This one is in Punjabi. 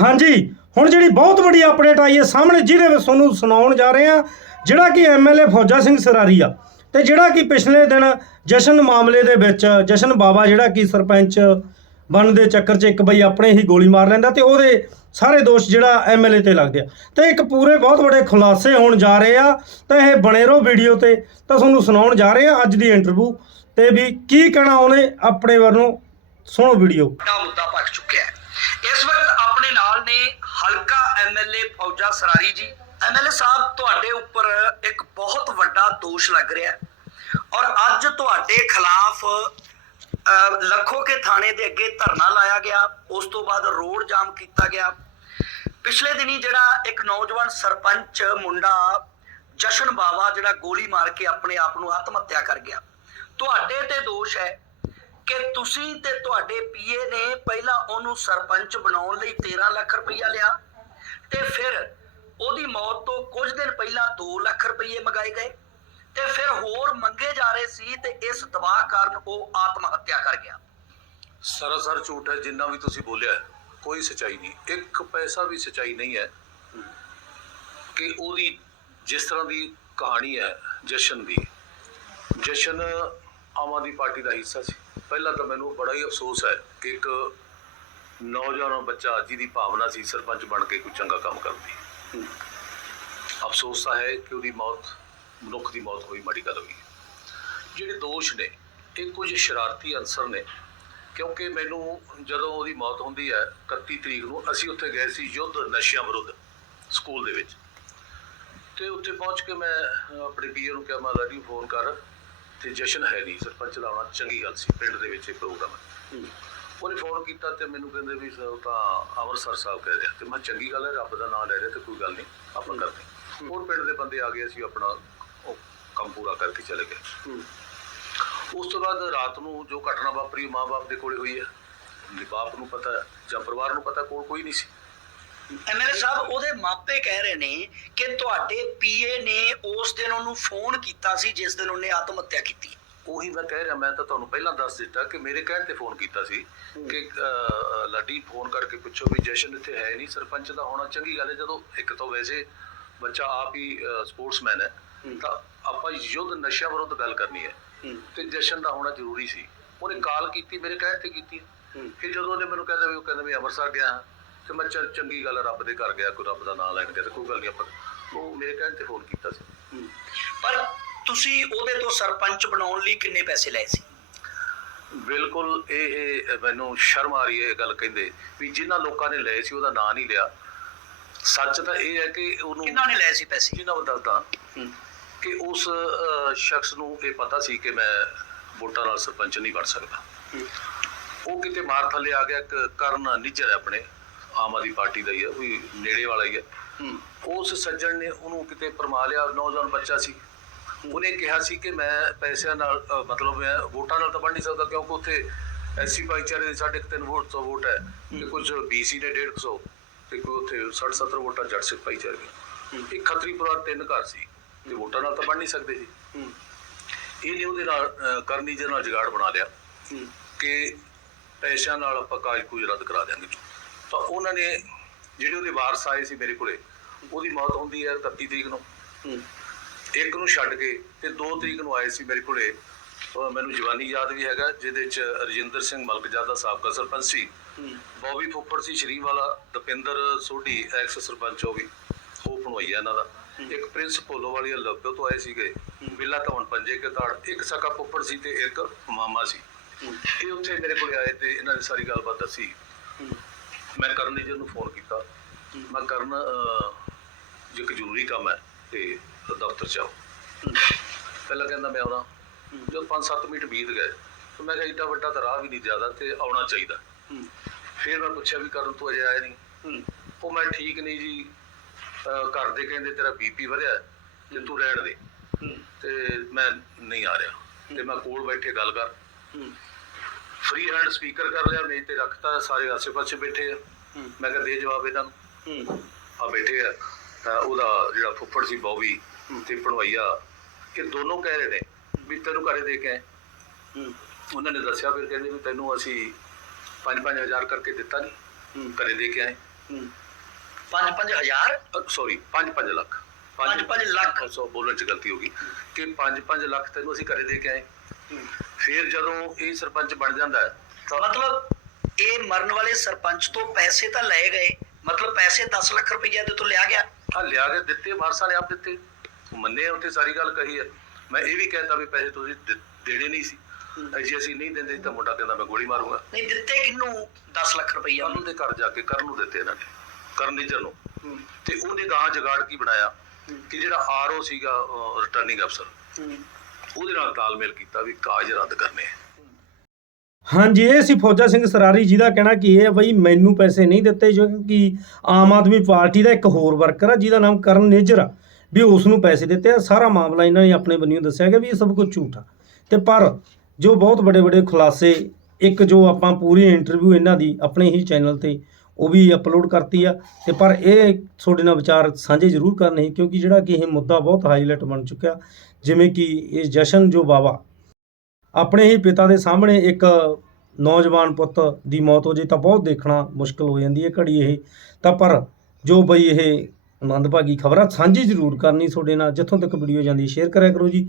ਹਾਂਜੀ, ਹੁਣ ਜਿਹੜੀ ਬਹੁਤ ਵੱਡੀ ਅਪਡੇਟ ਆਈ ਹੈ ਸਾਹਮਣੇ, ਜਿਹਦੇ ਵਿੱਚ ਤੁਹਾਨੂੰ ਸੁਣਾਉਣ ਜਾ ਰਹੇ ਹਾਂ, ਜਿਹੜਾ ਕਿ ਐਮਐਲਏ ਫੌਜਾ ਸਿੰਘ ਸਰਾਰੀ ਆ। ਤੇ ਜਿਹੜਾ ਕਿ ਪਿਛਲੇ ਦਿਨ ਜਸ਼ਨ ਮਾਮਲੇ ਦੇ ਵਿੱਚ, ਜਸ਼ਨ ਬਾਬਾ ਜਿਹੜਾ ਕਿ ਸਰਪੰਚ ਬਣ ਦੇ ਚੱਕਰ 'ਚ ਇੱਕ ਬਈ ਆਪਣੇ ਹੀ ਗੋਲੀ ਮਾਰ ਲੈਂਦਾ ਤੇ ਉਹਦੇ ਸਾਰੇ ਦੋਸ਼ ਜਿਹੜਾ ਐਮਐਲਏ ਤੇ ਲੱਗਦੇ ਆ। ਤੇ ਇੱਕ ਪੂਰੇ ਬਹੁਤ ਵੱਡੇ ਖੁਲਾਸੇ ਹੋਣ ਜਾ ਰਹੇ ਆ, ਤਾਂ ਇਹ ਬਣੇ ਰਹੋ ਵੀਡੀਓ ਤੇ, ਤਾਂ ਤੁਹਾਨੂੰ ਸੁਣਾਉਣ ਜਾ ਰਹੇ ਆ ਅੱਜ ਦੀ ਇੰਟਰਵਿਊ ਤੇ ਵੀ ਕੀ ਕਹਿਣਾ ਉਹਨੇ ਆਪਣੇ ਵੱਲੋਂ, ਸੁਣੋ ਵੀਡੀਓ। ਮੁੱਦਾ ਭਖ ਚੁੱਕਿਆ ਹੈ। ਇਸ ਵਕਤ ਆਪਣੇ ਨਾਲ ਨੇ ਹਲਕਾ ਐਮਐਲਏ ਫੌਜਾ ਸਰਾਰੀ ਜੀ। ਐਮਐਲਏ ਸਾਹਿਬ, ਤੁਹਾਡੇ ਉੱਪਰ ਇੱਕ ਬਹੁਤ ਵੱਡਾ ਦੋਸ਼ ਲੱਗ ਰਿਹਾ ਹੈ। ਔਰ ਅੱਜ ਤੁਹਾਡੇ ਖਿਲਾਫ ਲੱਖੋ ਕੇ ਥਾਣੇ ਦੇ ਅੱਗੇ ਧਰਨਾ ਲਾਇਆ ਗਿਆ। ਉਸ ਤੋਂ ਬਾਅਦ ਰੋਡ ਜਾਮ ਕੀਤਾ ਗਿਆ। ਪਿਛਲੇ ਦਿਨੀ ਜਿਹੜਾ ਇੱਕ ਨੌਜਵਾਨ ਸਰਪੰਚ ਮੁੰਡਾ ਜਸ਼ਨ ਬਾਵਾ ਜਿਹੜਾ ਗੋਲੀ ਮਾਰ ਕੇ ਆਪਣੇ ਆਪ ਨੂੰ ਆਤਮ ਹੱਤਿਆ ਕਰ ਗਿਆ। ਤੁਹਾਡੇ ਤੇ ਦੋਸ਼ ਹੈ ਕਿ ਤੁਸੀਂ ਤੇ ਤੁਹਾਡੇ ਪੀਏ ਨੇ ਪਹਿਲਾਂ ਉਹਨੂੰ ਸਰਪੰਚ ਬਣਾਉਣ ਲਈ 13 ਲੱਖ ਰੁਪਈਆ ਲਿਆ ਤੇ ਫਿਰ ਉਹਦੀ ਮੌਤ ਤੋਂ ਕੁਝ ਦਿਨ ਪਹਿਲਾਂ 2 ਲੱਖ ਰੁਪਏ ਮਗਾਏ ਗਏ ਤੇ ਫਿਰ ਹੋਰ ਮੰਗੇ ਜਾ ਰਹੇ ਸੀ ਤੇ ਇਸ ਦਬਾਅ ਕਾਰਨ ਉਹ ਆਤਮ ਹੱਤਿਆ ਕਰ ਗਿਆ। ਸਰਾਸਰ ਝੂਠ ਹੈ, ਜਿੰਨਾ ਵੀ ਤੁਸੀਂ ਬੋਲਿਆ ਕੋਈ ਸਚਾਈ ਨਹੀਂ। ਇੱਕ ਪੈਸਾ ਵੀ ਸਚਾਈ ਨਹੀਂ ਹੈ ਕਿ ਉਹਦੀ ਜਿਸ ਤਰ੍ਹਾਂ ਦੀ ਕਹਾਣੀ ਹੈ, ਜਸ਼ਨ ਦੀ। ਜਸ਼ਨ ਆਮ ਆਦਮੀ ਪਾਰਟੀ ਦਾ ਹਿੱਸਾ ਸੀ। ਪਹਿਲਾਂ ਤਾਂ ਮੈਨੂੰ ਬੜਾ ਹੀ ਅਫਸੋਸ ਹੈ ਕਿ ਇੱਕ ਨੌਜਵਾਨ ਬੱਚਾ ਜਿਹਦੀ ਭਾਵਨਾ ਸੀ ਸਰਪੰਚ ਬਣ ਕੇ ਕੋਈ ਚੰਗਾ ਕੰਮ ਕਰਦੀ ਅਫਸੋਸ ਤਾਂ ਹੈ ਕਿ ਉਹਦੀ ਮੌਤ ਮਨੁੱਖ ਦੀ ਮੌਤ ਹੋਈ ਮਾੜੀ ਗੱਲ ਹੋਈ। ਜਿਹੜੇ ਦੋਸ਼ ਨੇ ਇਹ ਕੁਝ ਸ਼ਰਾਰਤੀ ਅਨਸਰ ਨੇ ਕਿਉਂਕਿ ਮੈਨੂੰ ਜਦੋਂ ਉਹਦੀ ਮੌਤ ਹੁੰਦੀ ਹੈ 31 ਤਰੀਕ ਨੂੰ ਅਸੀਂ ਉੱਥੇ ਗਏ ਸੀ ਯੁੱਧ ਨਸ਼ਿਆਂ ਵਿਰੁੱਧ ਸਕੂਲ ਦੇ ਵਿੱਚ। ਤੇ ਉੱਥੇ ਪਹੁੰਚ ਕੇ ਮੈਂ ਅਹ, ਆਪਣੇ ਪੀਏ ਨੂੰ ਕਿਹਾ ਮੈਂ ਲਾਡੀ ਫੋਨ ਕਰ। ਤੇ ਜਸ਼ਨ ਹੈ ਨਹੀਂ ਸਰਪੰਚ ਦਾ ਆਉਣਾ ਚੰਗੀ ਗੱਲ ਸੀ ਪਿੰਡ ਦੇ ਵਿੱਚ ਇਹ ਪ੍ਰੋਗਰਾਮ ਹੈ। ਉਹਨੇ ਫੋਨ ਕੀਤਾ ਤੇ ਮੈਨੂੰ ਕਹਿੰਦੇ ਵੀ ਸਰ ਤਾਂ ਅੰਮ੍ਰਿਤਸਰ ਸਾਹਿਬ ਕਹਿ ਰਿਹਾ। ਤੇ ਮੈਂ ਚੰਗੀ ਗੱਲ ਹੈ ਰੱਬ ਦਾ ਨਾਮ ਲੈ ਰਿਹਾ ਤੇ ਕੋਈ ਗੱਲ ਨਹੀਂ ਆਪਾਂ ਕਰਦੇ। ਹੋਰ ਪਿੰਡ ਦੇ ਬੰਦੇ ਆ ਗਏ ਅਸੀਂ ਆਪਣਾ ਉਹ ਕੰਮ ਪੂਰਾ ਕਰਕੇ ਚਲੇ ਗਏ। ਉਸ ਤੋਂ ਬਾਅਦ ਰਾਤ ਨੂੰ ਜੋ ਘਟਨਾ ਵਾਪਰੀ ਮਾਂ-ਬਾਪ ਦੇ ਕੋਲੇ ਹੋਈ ਹੈ। ਬਾਪ ਨੂੰ ਪਤਾ ਜਾਂ ਪਰਿਵਾਰ ਨੂੰ ਪਤਾ ਕੋਲ ਕੋਈ ਨਹੀਂ ਸੀ। ਐਮਐਲਏ ਸਾਹਿਬ ਉਹਦੇ ਮਾਪੇ ਕਹਿ ਰਹੇ ਨੇ ਕਿ ਤੁਹਾਡੇ ਪੀਏ ਨੇ ਉਸ ਦਿਨ ਉਹਨੂੰ ਫੋਨ ਕੀਤਾ ਸੀ ਜਿਸ ਦਿਨ ਉਹਨੇ ਆਤਮ ਹੱਤਿਆ ਕੀਤੀ। ਉਹੀ ਮੈਂ ਕਹਿ ਰਿਹਾ ਮੈਂ ਤਾਂ ਤੁਹਾਨੂੰ ਪਹਿਲਾਂ ਦੱਸ ਦਿੱਤਾ ਕਿ ਮੇਰੇ ਕਹਿਣ ਤੇ ਫੋਨ ਕੀਤਾ ਸੀ ਕਿ ਅਹ, ਲਾਡੀ ਫੋਨ ਕਰਕੇ ਪੁੱਛੋ ਵੀ ਜਸ਼ਨ ਇੱਥੇ ਹੈ ਨਹੀਂ ਸਰਪੰਚ ਦਾ ਹੋਣਾ ਚੰਗੀ ਗੱਲ ਹੈ ਜਦੋਂ ਇੱਕ ਤਾਂ ਵੈਸੇ ਬੱਚਾ ਆਪ ਹੀ ਸਪੋਰਟਸਮੈਨ ਹੈ ਤਾਂ ਆਪਾਂ ਯੁੱਧ ਨਸ਼ਾ ਵਿਰੁੱਧ ਗੱਲ ਕਰਨੀ ਹੈ ਤੇ ਜਸ਼ਨ ਦਾ ਹੋਣਾ ਜ਼ਰੂਰੀ ਸੀ। ਉਹਨੇ ਕਾਲ ਕੀਤੀ ਮੇਰੇ ਕਹਿਣ ਤੇ ਕੀਤੀ ਫਿਰ ਜਦੋਂ ਉਹਨੇ ਮੈਨੂੰ ਕਹਿੰਦਾ ਵੀ ਉਹ ਕਹਿੰਦਾ ਵੀ ਅੰਮ੍ਰਿਤਸਰ ਗਿਆ ਹਾਂ, ਤੇ ਮੈਂ ਚੱਲ ਚੰਗੀ ਗੱਲ ਰੱਬ ਦੇ ਘਰ ਗਿਆ ਕੋਈ ਰੱਬ ਦਾ ਨਾਮ ਲੈਣ ਗਿਆ ਤੇ ਕੋਈ ਗੱਲ ਨਹੀਂ ਆਪਾਂ ਉਹ ਮੇਰੇ ਕਹਿਣ ਤੇ ਫੋਨ ਕੀਤਾ ਸੀ। ਪਰ ਤੁਸੀਂ ਉਹਦੇ ਤੋਂ ਸਰਪੰਚ ਬਣਾਉਣ ਲਈ ਕਿੰਨੇ ਪੈਸੇ ਲਏ ਸੀ? ਬਿਲਕੁਲ ਇਹ ਮੈਨੂੰ ਸ਼ਰਮ ਆ ਰਹੀ ਹੈ ਇਹ ਗੱਲ ਕਹਿੰਦੇ। ਵੀ ਜਿਨ੍ਹਾਂ ਲੋਕਾਂ ਨੇ ਲਏ ਸੀ ਉਹਦਾ ਨਾਂ ਨਹੀਂ ਲਿਆ। ਸੱਚ ਤਾਂ ਇਹ ਹੈ ਕਿ ਉਹਨੂੰ ਕਿੰਨਾਂ ਨੇ ਲਏ ਸੀ ਪੈਸੇ? ਜਿਨ੍ਹਾਂ ਨੂੰ ਦੱਸਦਾ। ਕਿ ਉਸ ਸ਼ਖਸ ਨੂੰ ਇਹ ਪਤਾ ਸੀ ਕਿ ਮੈਂ ਵੋਟਾਂ ਨਾਲ ਸਰਪੰਚ ਨਹੀਂ ਬਣ ਸਕਦਾ। ਉਹ ਕਿਤੇ ਮਾਰ ਥੱਲੇ ਆ ਗਿਆ ਇੱਕ ਕਰਨ ਨਿੱਜਰ ਆਪਣੇ। ਆਮ ਆਦਮੀ ਪਾਰਟੀ ਦਾ ਹੀ ਹੈ ਵੀ ਨੇੜੇ ਵਾਲਾ ਹੀ ਹੈ। ਉਸ ਸੱਜਣ ਨੇ ਉਹਨੂੰ ਕਿਤੇ ਪਰਮਾ ਲਿਆ ਨੌਜਵਾਨ ਬੱਚਾ ਸੀ। ਉਹਨੇ ਕਿਹਾ ਸੀ ਕਿ ਮੈਂ ਪੈਸਿਆਂ ਨਾਲ ਮਤਲਬ ਮੈਂ ਵੋਟਾਂ ਨਾਲ ਤਾਂ ਬਣ ਨਹੀਂ ਸਕਦਾ ਕਿਉਂਕਿ ਉੱਥੇ ਐਸਸੀ ਭਾਈਚਾਰੇ ਦੇ ਸਾਢੇ ਕੁ ਤਿੰਨ ਵੋਟ ਤੋਂ ਵੋਟ ਹੈ ਤੇ ਕੁਝ ਬੀਸੀ ਨੇ 150 ਤੇ ਕੋਈ ਉੱਥੇ 60 70 ਵੋਟਾਂ ਜੱਟ ਸਿੱਖ ਭਾਈਚਾਰੇ ਦੀਆਂ। ਇੱਕ ਖੱਤਰੀ ਪਰਿਵਾਰ ਤਿੰਨ ਘਰ ਸੀ ਤੇ ਵੋਟਾਂ ਨਾਲ ਤਾਂ ਬਣ ਨਹੀਂ ਸਕਦੇ ਸੀ ਇਹਨੇ ਉਹਦੇ ਨਾਲ ਕਰਨੀ ਦੇ ਨਾਲ ਜਗਾੜ ਬਣਾ ਲਿਆ ਕਿ ਪੈਸਿਆਂ ਨਾਲ ਆਪਾਂ ਕਾਜ ਕੋਈ ਰੱਦ ਕਰਾ ਦਿਆਂਗੇ। ਤਾਂ ਉਹਨਾਂ ਨੇ ਜਿਹੜੇ ਉਹਦੇ ਵਾਰਸ ਆਏ ਸੀ ਮੇਰੇ ਕੋਲੇ ਉਹਦੀ ਮੌਤ ਹੁੰਦੀ ਹੈ 31 ਤਰੀਕ ਨੂੰ। ਇੱਕ ਨੂੰ ਛੱਡ ਕੇ ਤੇ 2 ਤਰੀਕ ਨੂੰ ਆਏ ਸੀ ਮੇਰੇ ਕੋਲੇ। ਮੈਨੂੰ ਜਵਾਨੀ ਯਾਦ ਵੀ ਹੈਗਾ ਜਿਹਦੇ ਚ ਰਜਿੰਦਰ ਸਿੰਘ ਮਲਕਜਾਦਾ ਸਾਬਕਾ ਸਰਪੰਚ ਸੀ। ਬੌਬੀ ਫੁੱਫੜ ਸੀ ਸ਼ਰੀਫਵਾਲਾ ਦਪਿੰਦਰ ਸੋਢੀ ਐਕਸ ਸਰਪੰਚ ਉਹ ਵੀ ਉਹ ਭਣੋਈਆ ਇਹਨਾਂ ਦਾ। ਇੱਕ ਪ੍ਰਿੰਸ ਭੋਲੋ ਵਾਲੀ ਲੱਭੋ ਤੋਂ ਆਏ ਸੀਗੇ। ਬਿੱਲਾ ਧਵਨ ਪੰਜੇ ਕੇ ਤਾੜ ਇੱਕ ਸਕਾ ਫੁੱਫੜ ਸੀ ਤੇ ਇੱਕ ਮਾਮਾ ਸੀ। ਇਹ ਉੱਥੇ ਮੇਰੇ ਕੋਲੇ ਆਏ ਤੇ ਇਹਨਾਂ ਨੇ ਸਾਰੀ ਗੱਲਬਾਤ ਦੱਸੀ। ਮੈਂ ਕਰਨ ਜੀ ਨੂੰ ਫੋਨ ਕੀਤਾ, ਮੈਂ ਕਰਨ ਜੇ ਇੱਕ ਜ਼ਰੂਰੀ ਕੰਮ ਹੈ ਤੇ ਦਫ਼ਤਰ ਚ ਆਓ। ਪਹਿਲਾਂ ਕਹਿੰਦਾ ਮੈਂ ਆਉਣਾ। ਜਦੋਂ 5-7 ਮਿੰਟ ਬੀਤ ਗਏ, ਤੇ ਮੈਂ ਕਿਹਾ ਏਡਾ ਵੱਡਾ ਤਾਂ ਰਾਹ ਵੀ ਨਹੀਂ ਜ਼ਿਆਦਾ ਤੇ ਆਉਣਾ ਚਾਹੀਦਾ। ਫਿਰ ਮੈਂ ਪੁੱਛਿਆ ਵੀ ਕਰਨ ਤੂੰ ਅਜੇ ਆਇਆ ਨਹੀਂ। ਉਹ ਮੈਂ ਠੀਕ ਨਹੀਂ ਜੀ ਘਰ ਦੇ ਕਹਿੰਦੇ ਤੇਰਾ ਬੀਪੀ ਵਧਿਆ ਤੇ ਤੂੰ ਰਹਿਣ ਦੇ। ਤੇ ਮੈਂ ਨਹੀਂ ਆ ਰਿਹਾ। ਤੇ ਮੈਂ ਕੋਲ ਬੈਠੇ ਗੱਲ ਕਰ। ਫ੍ਰੀ ਹੈਂਡ ਸਪੀਕਰ ਕਰ ਲਿਆ ਮੇਜ਼ ਤੇ ਰੱਖਤਾ ਸਾਰੇ ਆਸੇ-ਪਾਸੇ ਬੈਠੇ ਆ। ਮੈਂ ਕਿਹਾ ਦੇ ਜਵਾਬ ਇਹਨਾਂ ਨੂੰ। ਆ ਬੈਠੇ ਆ। ਤਾਂ ਉਹਦਾ ਜਿਹੜਾ ਫੁੱਫੜ ਸੀ ਬੌਬੀ ਤੇ ਭਣਵਈਆ ਇਹ ਦੋਨੋਂ ਕਹਿ ਰਹੇ ਨੇ ਵੀ ਤੈਨੂੰ ਘਰੇ ਦੇ ਕੇ ਆਏ। ਉਹਨਾਂ ਨੇ ਦੱਸਿਆ ਫਿਰ ਕਹਿੰਦੇ ਵੀ ਤੈਨੂੰ ਅਸੀਂ 5-5000 ਕਰਕੇ ਦਿੱਤਾ ਨਹੀਂ ਘਰੇ ਦੇ ਕੇ ਆਏ। 5-5000 ਸੌਰੀ 5-5 ਲੱਖ। ਪੰਜ-ਪੰਜ ਲੱਖ। ਸੋ ਬੋਲਣ ਚ ਗਲਤੀ ਹੋ ਗਈ। ਕਿ 5-5 ਲੱਖ ਤੈਨੂੰ ਅਸੀਂ ਘਰੇ ਦੇ ਕੇ ਆਏ। ਫਿਰ ਜਦੋਂ ਇਹ ਸਰਪੰਚ ਬਣ ਜਾਂਦਾ ਹੈ ਤਾਂ ਮਤਲਬ ਇਹ ਮਰਨ ਵਾਲੇ ਸਰਪੰਚ ਤੋਂ ਪੈਸੇ ਤਾਂ ਲਏ ਗਏ ਮਤਲਬ ਪੈਸੇ 10 ਲੱਖ ਰੁਪਈਆ ਦੇ ਤੋਂ ਲਿਆ ਗਿਆ। ਆ ਲਿਆ ਕੇ ਦਿੱਤੇ ਵਾਰਸਾਂ ਨੇ ਆਪ ਦਿੱਤੇ। ਮੰਨੇ ਉੱਤੇ ਸਾਰੀ ਗੱਲ ਕਹੀ ਹੈ। ਮੈਂ ਇਹ ਵੀ ਕਹਿੰਦਾ ਵੀ ਪੈਸੇ ਤੁਸੀਂ ਦੇਣੇ ਨਹੀਂ ਸੀ। ਜੇ ਅਸੀਂ ਨਹੀਂ ਦਿੰਦੇ ਤਾਂ ਮੁੰਡਾ ਕਹਿੰਦਾ ਮੈਂ ਗੋਲੀ ਮਾਰੂੰਗਾ। ਨਹੀਂ ਦਿੱਤੇ ਕਿਹਨੂੰ? 10 ਲੱਖ ਰੁਪਈਆ। ਉਹਨੂੰ ਦੇ ਘਰ ਜਾ ਕੇ ਕਰਨ ਨੂੰ ਦਿੱਤੇ ਇਹਨਾਂ ਨੇ। ਕਰਨ ਨਿੱਜਰ ਨੂੰ ਤੇ ਉਹਨੇ ਗਾਂ ਜਗਾੜ ਕੀ ਬਣਾਇਆ? ਕਿ ਜਿਹੜਾ ਆਰਓ ਸੀਗਾ ਰਿਟਰਨਿੰਗ ਅਫਸਰ ਉਹਦੇ ਨਾਲ ਤਾਲਮੇਲ ਕੀਤਾ ਵੀ ਕਾਗਜ਼ ਰੱਦ ਕਰਨੇ ਆ। ਹਾਂਜੀ, ਇਹ ਸੀ ਫੌਜਾ ਸਿੰਘ ਸਰਾਰੀ ਜਿਹਦਾ ਕਹਿਣਾ ਕਿ ਇਹ ਹੈ ਬਈ ਮੈਨੂੰ ਪੈਸੇ ਨਹੀਂ ਦਿੱਤੇ ਜੋ ਆਮ ਆਦਮੀ ਪਾਰਟੀ ਦਾ ਇੱਕ ਹੋਰ ਵਰਕਰ ਆ, ਜਿਹਦਾ ਨਾਮ ਕਰਨ ਨੇਜਰ ਆ, ਵੀ ਉਸ ਨੂੰ ਪੈਸੇ ਦਿੱਤੇ ਆ। ਸਾਰਾ ਮਾਮਲਾ ਇਹਨਾਂ ਨੇ ਆਪਣੇ ਬੰਨਿਓ ਦੱਸਿਆ ਗਿਆ ਵੀ ਇਹ ਸਭ ਕੁਝ ਝੂਠ ਆ। ਤੇ ਪਰ ਜੋ ਬਹੁਤ ਵੱਡੇ ਵੱਡੇ ਖੁਲਾਸੇ, ਇੱਕ ਜੋ ਆਪਾਂ ਪੂਰੀ ਇੰਟਰਵਿਊ ਇਹਨਾਂ ਦੀ ਆਪਣੇ ਹੀ ਚੈਨਲ ਤੇ ਉਹ ਵੀ ਅਪਲੋਡ ਕਰਤੀ ਆ। ਤੇ ਪਰ ਇਹ ਤੁਹਾਡੇ ਨਾਲ ਵਿਚਾਰ ਸਾਂਝੇ ਜ਼ਰੂਰ ਕਰਨੇ ਸੀ, ਕਿਉਂਕਿ ਜਿਹੜਾ ਕਿ ਇਹ ਮੁੱਦਾ ਬਹੁਤ ਹਾਈਲਾਈਟ ਬਣ ਚੁੱਕਿਆ, ਜਿਵੇਂ ਕਿ ਇਹ ਜਸ਼ਨ ਜੋ ਬਾਵਾ, ਆਪਣੇ ਹੀ ਪਿਤਾ ਦੇ ਸਾਹਮਣੇ ਇੱਕ ਨੌਜਵਾਨ ਪੁੱਤ ਦੀ ਮੌਤ ਹੋ ਜੇ ਤਾਂ ਬਹੁਤ ਦੇਖਣਾ ਮੁਸ਼ਕਲ ਹੋ ਜਾਂਦੀ ਹੈ ਘੜੀ ਇਹ। ਤਾਂ ਪਰ ਜੋ ਬਈ ਇਹ ਮੰਦਭਾਗੀ ਖਬਰਾਂ ਸਾਂਝੀ ਜ਼ਰੂਰ ਕਰਨੀ ਤੁਹਾਡੇ ਨਾਲ, ਜਿੱਥੋਂ ਤੱਕ ਵੀਡੀਓ ਜਾਂਦੀ ਸ਼ੇਅਰ ਕਰਿਆ ਕਰੋ ਜੀ।